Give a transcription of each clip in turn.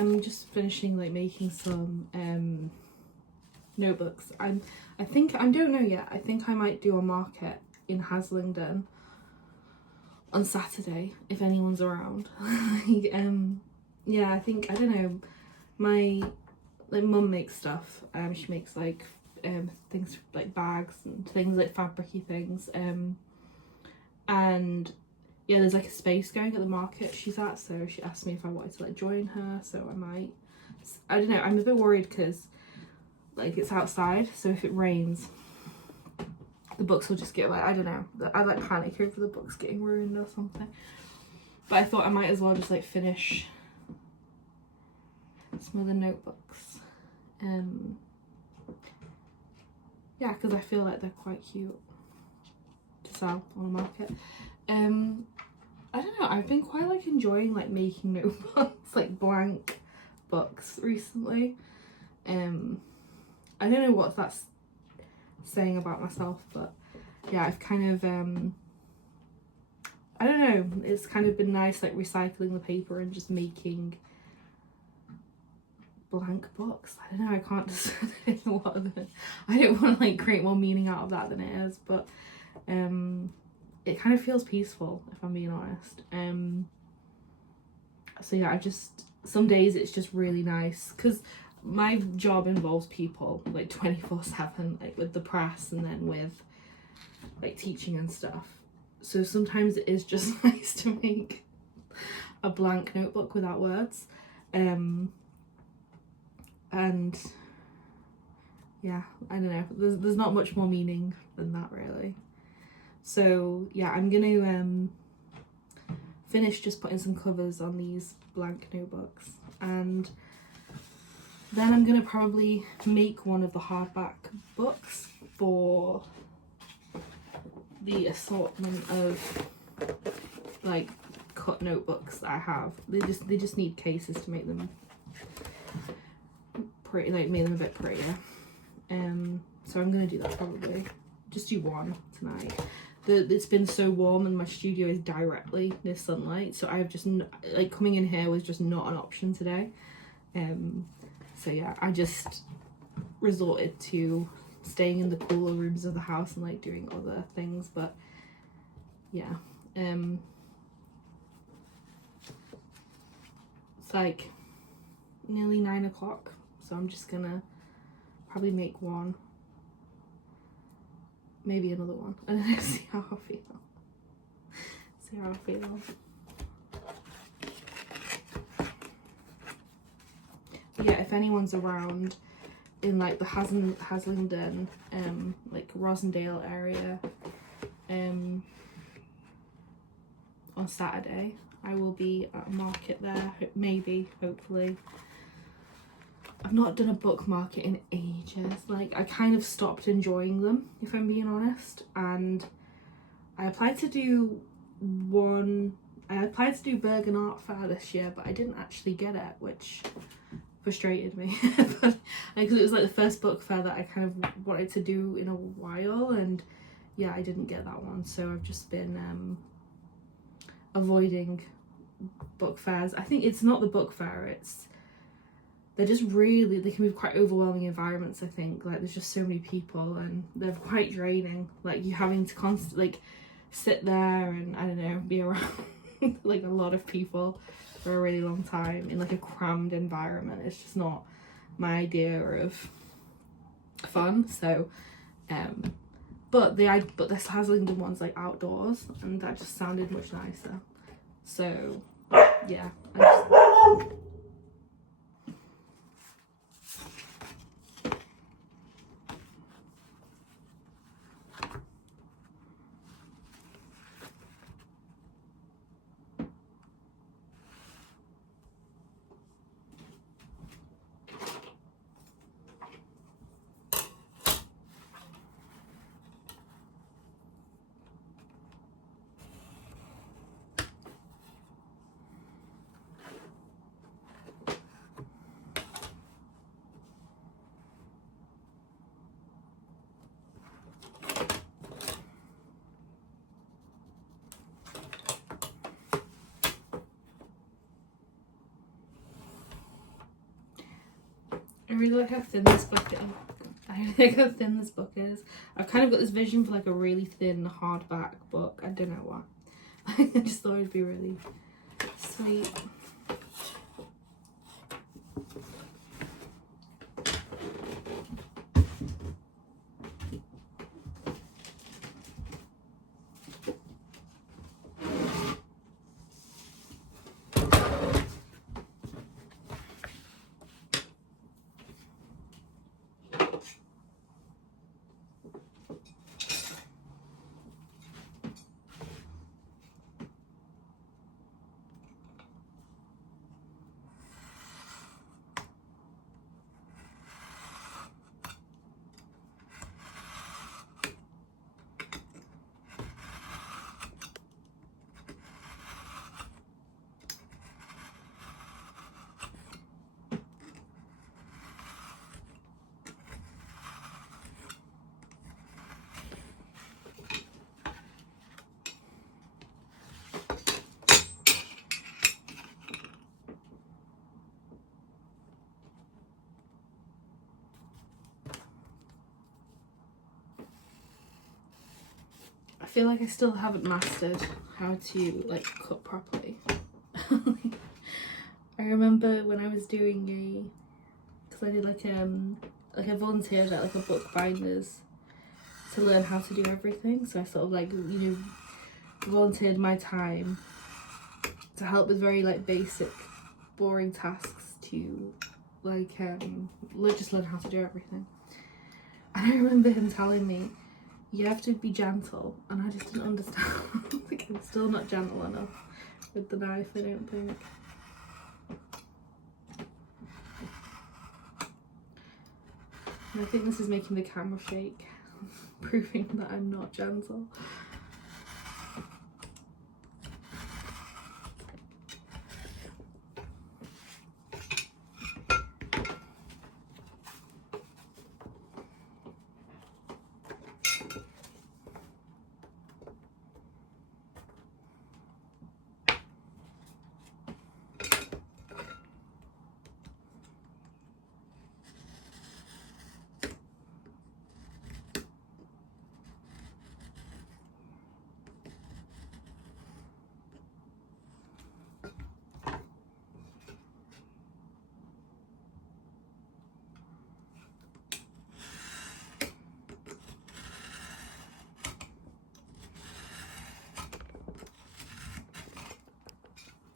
I'm just finishing like making some notebooks. I don't know yet. I think I might do a market in Haslingden on Saturday if anyone's around. Yeah, I don't know. My mum makes stuff. She makes like things like bags and things like fabricy things. And yeah, there's like a space going at the market she's at, so she asked me if I wanted to like join her, so I might. I don't know, I'm a bit worried because like it's outside, so if it rains the books will just get like, I don't know, I like panic over the books getting ruined or something. But I thought I might as well just like finish some of the notebooks. Yeah, because I feel like they're quite cute to sell on a market. I don't know, I've been quite like enjoying like making notebooks, like blank books recently. I don't know what that's saying about myself, but yeah, I've kind of I don't know, it's kind of been nice like recycling the paper and just making blank books. I don't know, I can't decide what I don't want to like create more meaning out of that than it is, but it kind of feels peaceful if I'm being honest. So yeah, some days it's just really nice because my job involves people like 24/7, like with the press and then with like teaching and stuff. So sometimes it is just nice to make a blank notebook without words. And yeah, I don't know, there's not much more meaning than that really. So yeah, I'm gonna finish just putting some covers on these blank notebooks, and then I'm gonna probably make one of the hardback books for the assortment of like cut notebooks that I have. They just need cases to make them pretty, like make them a bit prettier. So I'm gonna do that probably. Just do one tonight. It's been so warm and my studio is directly near sunlight, so I've just like coming in here was just not an option today. So yeah, I just resorted to staying in the cooler rooms of the house and like doing other things. But yeah, it's like nearly 9 o'clock, so I'm just gonna probably make one, maybe another one. I don't know, see how I feel. Yeah, if anyone's around in like the Haslingden, like Rosendale area, on Saturday, I will be at a market there, maybe, hopefully. I've not done a book market in ages. Like, I kind of stopped enjoying them, if I'm being honest, and I applied to do Bergen Art Fair this year, but I didn't actually get it, which frustrated me. But because it was like the first book fair that I kind of wanted to do in a while, and yeah, I didn't get that one, so I've just been avoiding book fairs. I think it's not the book fair, they can be quite overwhelming environments. I think like there's just so many people and they're quite draining, like you having to constantly like sit there and I don't know, be around like a lot of people for a really long time in like a crammed environment. It's just not my idea of fun. So but this Haslingden one's like outdoors and that just sounded much nicer. So yeah, I really like how thin this book is. I really like how thin this book is. I've kind of got this vision for like a really thin hardback book. I don't know why. I just thought it'd be really sweet. I feel like I still haven't mastered how to like cut properly. I remember when I was doing because I did like I volunteered at like a bookbinders to learn how to do everything. So I sort of like, you know, volunteered my time to help with very like basic, boring tasks to like just learn how to do everything. And I remember him telling me, you have to be gentle, and I just didn't understand. Like, I'm still not gentle enough with the knife, I don't think. And I think this is making the camera shake, proving that I'm not gentle.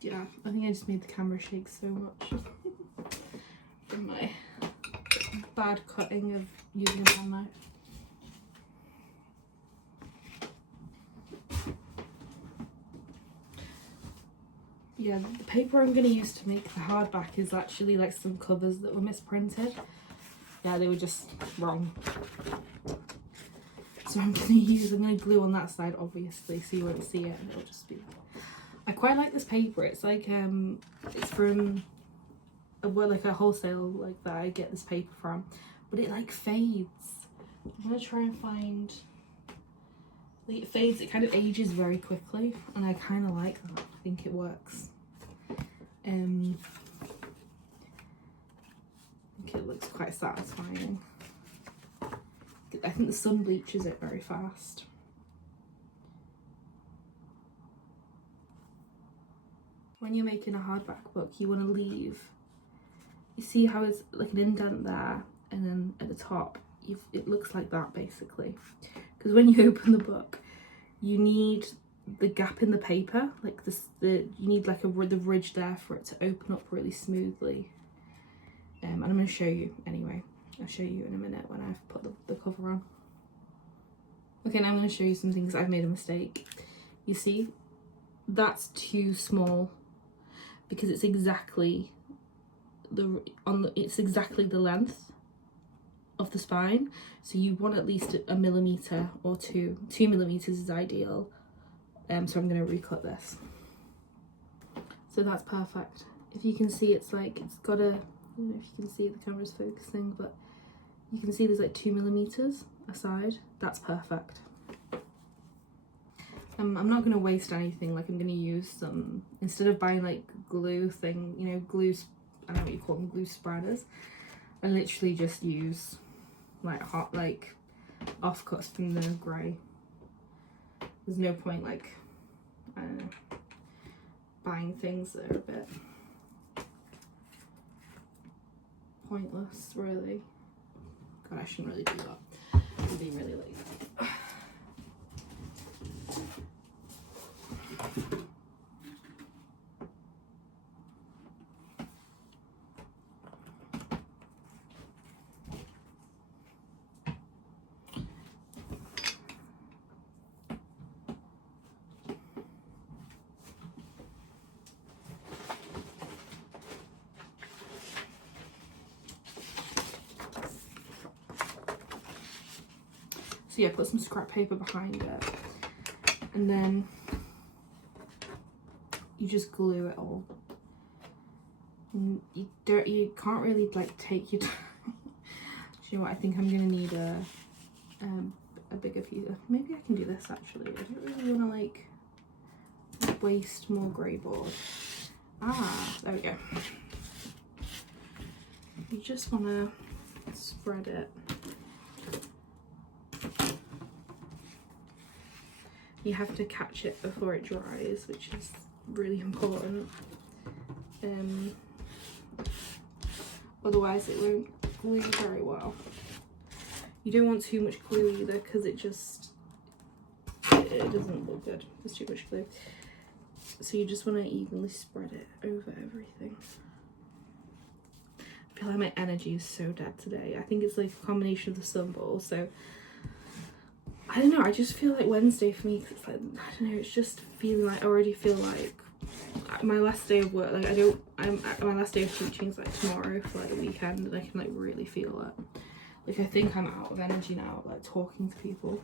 Yeah, I think I just made the camera shake so much from my bad cutting of using a pen knife. Yeah, the paper I'm going to use to make the hardback is actually like some covers that were misprinted. Yeah, they were just wrong. So I'm going to glue on that side, obviously, so you won't see it, and it'll just be... I quite like this paper. It's like it's from like a wholesale like that I get this paper from, but it like fades. I'm gonna try and find. Like, it fades. It kind of ages very quickly, and I kind of like that. I think it works. I think it looks quite satisfying. I think the sun bleaches it very fast. When you're making a hardback book, you want to leave, you see how it's like an indent there, and then at the top it looks like that basically, because when you open the book you need the gap in the paper, like this, you need like the ridge there for it to open up really smoothly. And I'm going to show you anyway. I'll show you in a minute when I've put the cover on. Okay, now I'm going to show you some things I've made a mistake. You see, that's too small, because it's exactly it's exactly the length of the spine, so you want at least a millimeter or 2 millimeters is ideal. So I'm going to recut this. So that's perfect. If you can see, it's like it's got a, I don't know if you can see, the camera's focusing, but you can see there's like 2 millimeters aside. That's perfect. I'm not going to waste anything. Like, I'm going to use some, instead of buying like glue thing, you know, glue, I don't know what you call them, glue spreaders. I literally just use like offcuts from the grey. There's no point like, I don't know, buying things that are a bit pointless, really. God, I shouldn't really do that. I'm being really lazy. So yeah, put some scrap paper behind it, and then you just glue it all. And you can't really like take your time. Do you know what? I think I'm gonna need a bigger piece. Maybe I can do this actually. I don't really want to like waste more grey board. Ah, there we go. You just want to spread it. You have to catch it before it dries, which is really important. Otherwise it won't glue very well. You don't want too much glue either, because it doesn't look good. There's too much glue. So you just want to evenly spread it over everything. I feel like my energy is so dead today. I think it's like a combination of the sun, but also, I don't know, I just feel like Wednesday for me, 'cause it's like, I don't know, it's just feeling like, I already feel like my last day of work, like my last day of teaching is like tomorrow for like the weekend, and I can like really feel it. Like I think I'm out of energy now, like talking to people.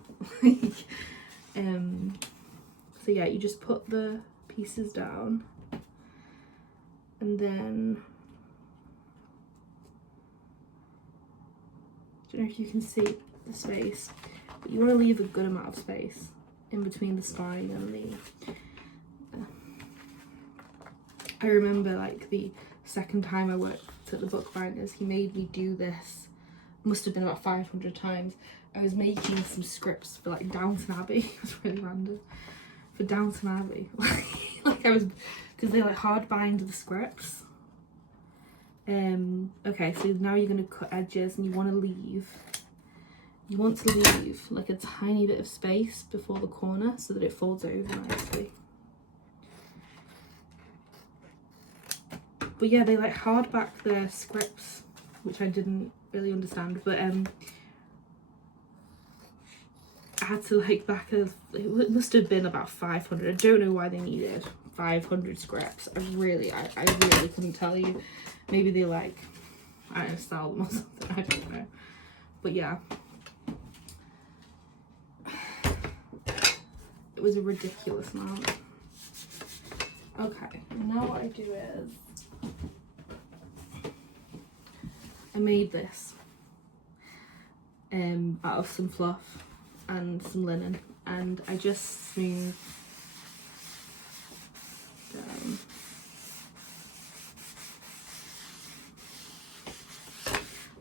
So yeah, you just put the pieces down, and then, I don't know if you can see the space, but you want to leave a good amount of space in between the spine and the I remember like the second time I worked at the bookbinders, he made me do this, must have been about 500 times. I was making some scripts for like Downton Abbey. It was really random. For Downton Abbey. Like I was, because they like hard bind the scripts. Okay, so now you're going to cut edges, and you want to leave like a tiny bit of space before the corner so that it folds over nicely. But yeah, they like hard back their scripts, which I didn't really understand, but I had to like it must have been about 500. I don't know why they needed 500 scripts. I really couldn't tell you. Maybe they like, I don't know, sell them or something, I don't know. But yeah, it was a ridiculous amount. Okay, now what I do is, I made this out of some fluff and some linen, and I just smooth down.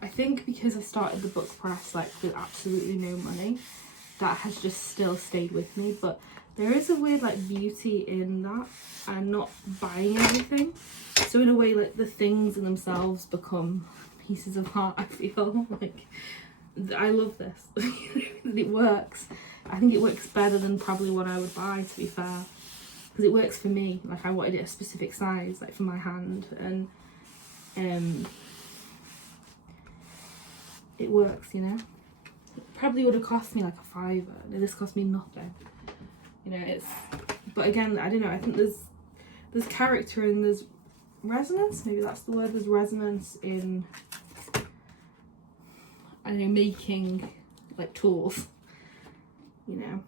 I think because I started the book press like with absolutely no money, that has just still stayed with me, but there is a weird like beauty in that and not buying everything. So in a way, like the things in themselves become pieces of art, I feel. Like, I love this. It works. I think it works better than probably what I would buy, to be fair, because it works for me. Like I wanted it a specific size, like for my hand, and it works, you know. It probably would have cost me like a £5. This cost me nothing, you know. It's, but again, I don't know, I think there's character and there's resonance, maybe that's the word. There's resonance in, I don't know, making like tools, you know.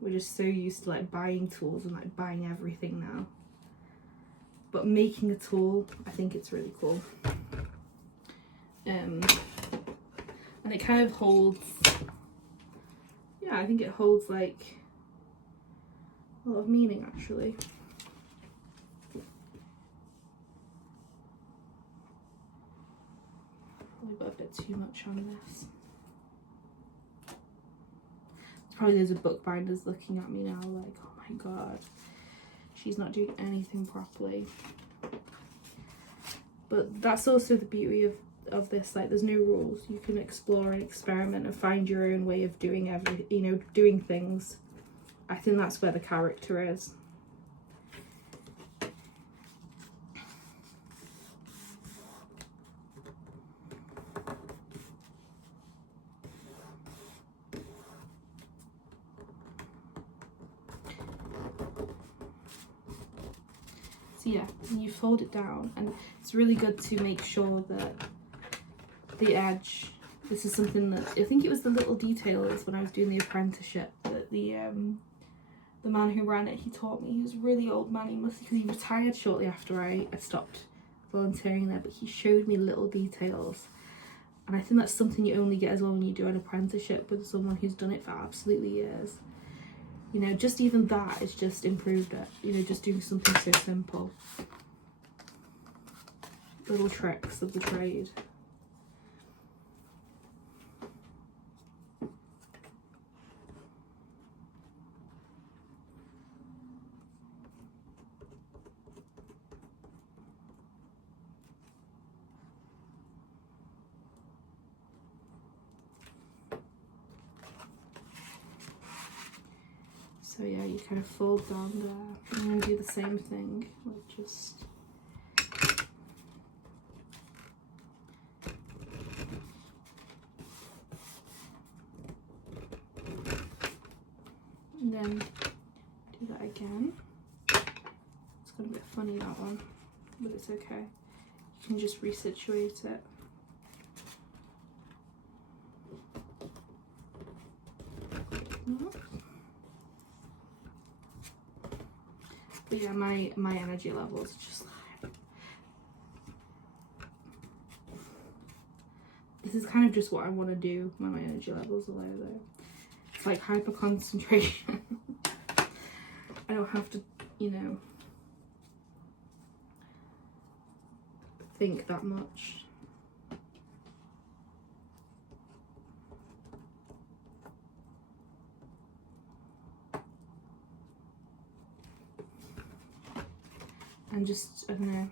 We're just so used to like buying tools and like buying everything now, but making a tool, I think it's really cool. And it kind of holds, yeah, I think it holds like a lot of meaning, actually. bit too much on this. Probably there's a bookbinders looking at me now like, oh my god, she's not doing anything properly. But that's also the beauty of this, like there's no rules. You can explore and experiment and find your own way of doing doing things. I think that's where the character is. Yeah, and you fold it down, and it's really good to make sure that the edge, this is something that I think it was the little details when I was doing the apprenticeship that the man who ran it, he taught me. He was a really old man, because he retired shortly after I stopped volunteering there, but he showed me little details, and I think that's something you only get as well when you do an apprenticeship with someone who's done it for absolutely years. You know, just even that has just improved it. You know, just doing something so simple. Little tricks of the trade. So yeah, you kind of fold down there. I'm going to do the same thing, like just... And then do that again. It's got a bit funny, that one, but it's okay. You can just resituate it. But yeah, my energy level is just like, this is kind of just what I want to do when my energy levels are low though. It's like hyper concentration. I don't have to, you know, think that much. And just, I don't know.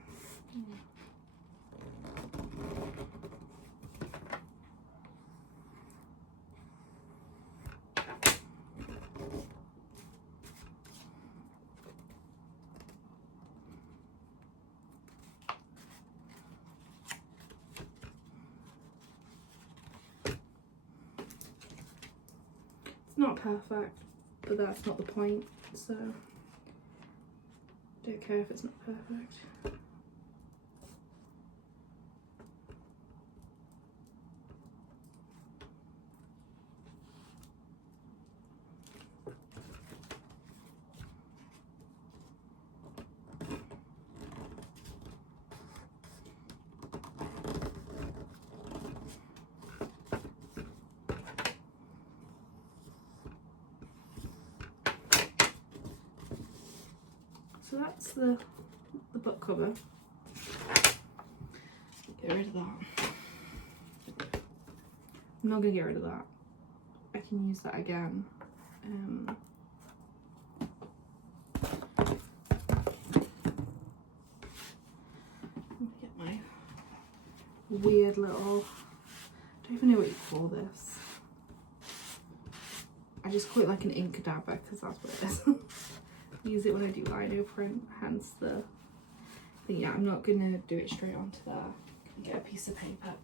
It's not perfect, but that's not the point, so don't care if it's not perfect. So that's the book cover. Get rid of that. I'm not gonna get rid of that. I can use that again. Let me get my weird little, I don't even know what you call this. I just call it like an ink dabber because that's what it is. Use it when I do lino print, hence the thing. Yeah, I'm not gonna do it straight onto there. Get a piece of paper.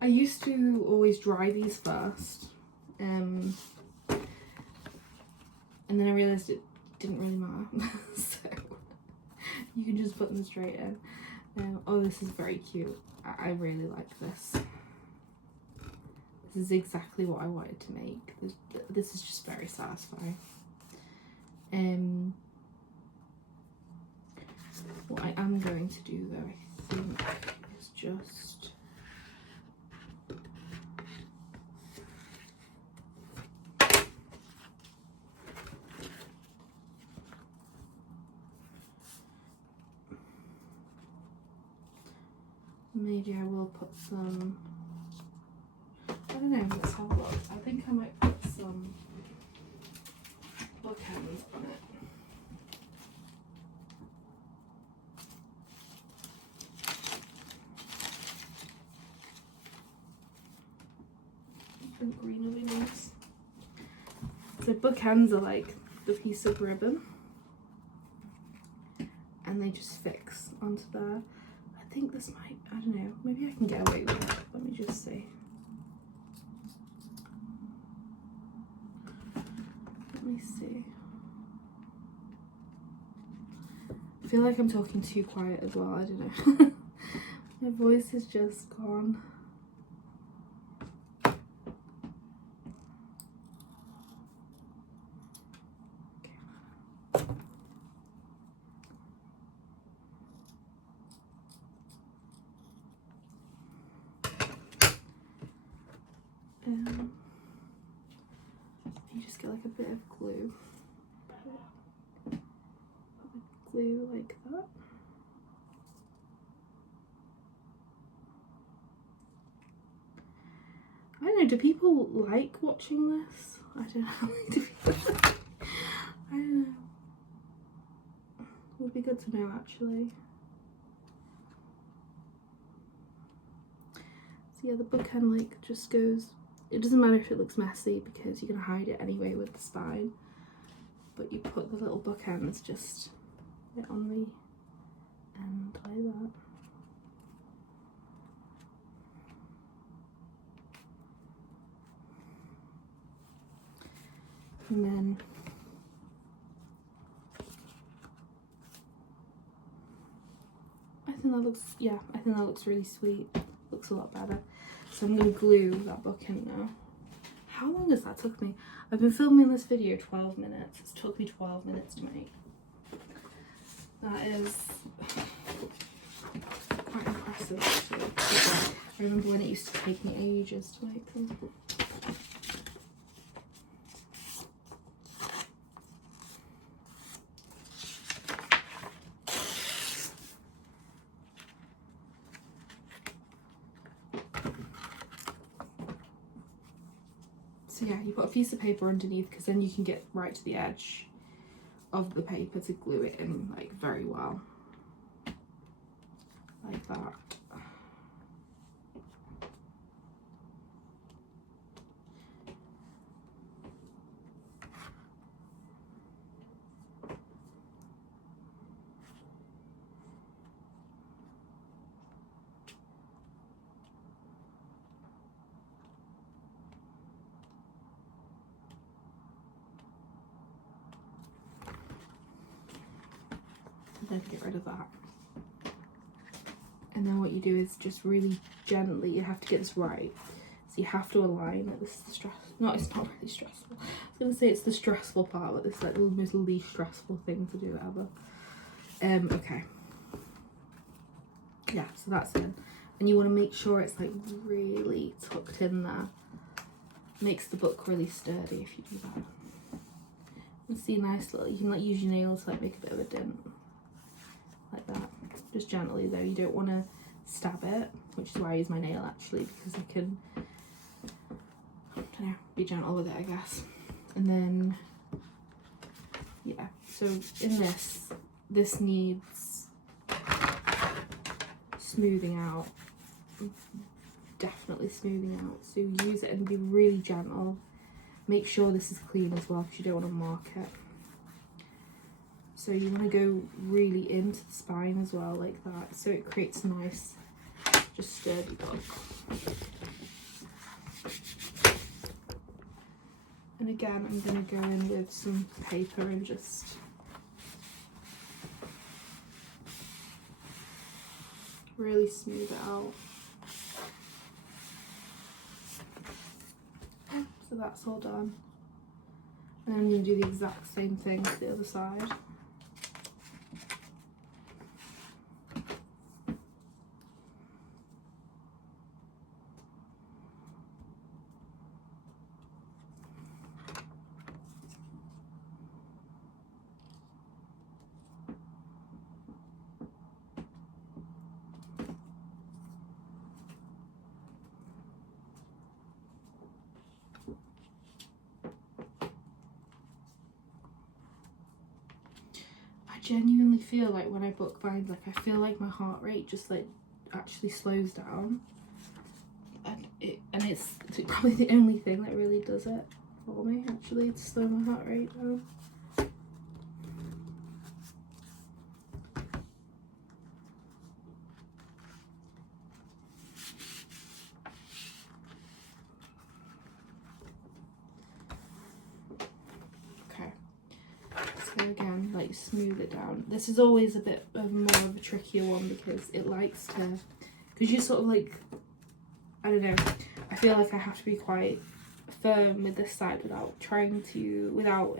I used to always dry these first. And then I realised it didn't really matter. So you can just put them straight in. Oh, this is very cute. I really like this. This is exactly what I wanted to make. This is just very satisfying. What I am going to do though, I think, is just maybe I will put some, I don't know, let's have a look. I think I might put some bookends on it. I think green will be nice. So bookends are like the piece of ribbon and they just fix onto there. I think this might, I don't know, maybe I can get away with it. Let me just see. Let me see. I feel like I'm talking too quiet as well, I don't know. My voice is just gone. You just get like a bit of glue. Put glue like that. I don't know, do people like watching this? I don't know. I don't know. Would be good to know actually. So yeah, the bookend like just goes, it doesn't matter if it looks messy because you're going to hide it anyway with the spine, but you put the little bookends just on the end like that. And then I think that looks, yeah, I think that looks really sweet. Looks a lot better. So I'm going to glue that bookend now. How long has that took me? I've been filming this video 12 minutes. It's took me 12 minutes to make. That is quite impressive actually. I remember when it used to take me ages to make them. So yeah, you put a piece of paper underneath because then you can get right to the edge of the paper to glue it in like very well. Like that. Then get rid of that. And then what you do is just really gently, you have to get this right. So you have to align it. This is the stress. No, it's not really stressful. I was gonna say it's the stressful part, but it's like the most least stressful thing to do ever. Okay. Yeah, so that's in. And you want to make sure it's like really tucked in there. Makes the book really sturdy if you do that. You see nice little, you can like use your nails to like make a bit of a dent. Like that, just gently though, you don't want to stab it, which is why I use my nail actually, because I can, I don't know, be gentle with it I guess. And then yeah, so in this needs smoothing out, definitely smoothing out, so use it and be really gentle. Make sure this is clean as well because you don't want to mark it. So you want to go really into the spine as well, like that, so it creates a nice, just sturdy book. And again, I'm going to go in with some paper and just really smooth it out. So that's all done. And I'm going to do the exact same thing to the other side. genuinely feel like when I bookbind, like I feel like my heart rate just like actually slows down, and it's probably the only thing that really does it for me, actually, to slow my heart rate down. So again, like smooth it down. This is always a bit of more of a trickier one because it likes to, because you sort of like, I don't know, I feel like I have to be quite firm with this side without trying to, without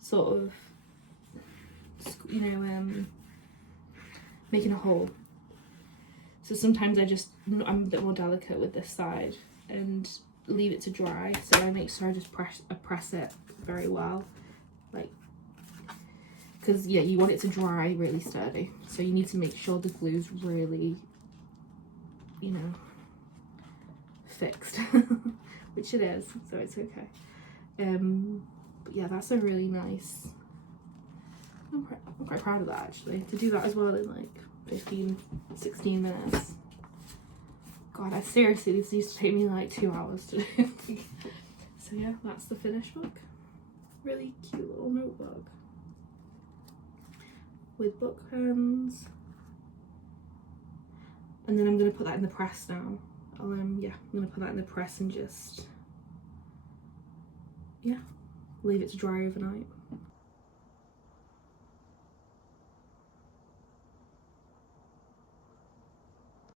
sort of, you know, making a hole. So sometimes I'm a bit more delicate with this side and leave it to dry, so I make sure I just press it very well, like, because yeah, you want it to dry really sturdy, so you need to make sure the glue's really, you know, fixed, which it is, so it's okay. But yeah, that's a really nice, I'm quite proud of that, actually, to do that as well in like 15-16 minutes. God, seriously, this used to take me like 2 hours to do. So yeah, that's the finished book. Really cute little notebook with book pens. And then I'm going to put that in the press now. Yeah, I'm going to put that in the press and just, yeah, leave it to dry overnight.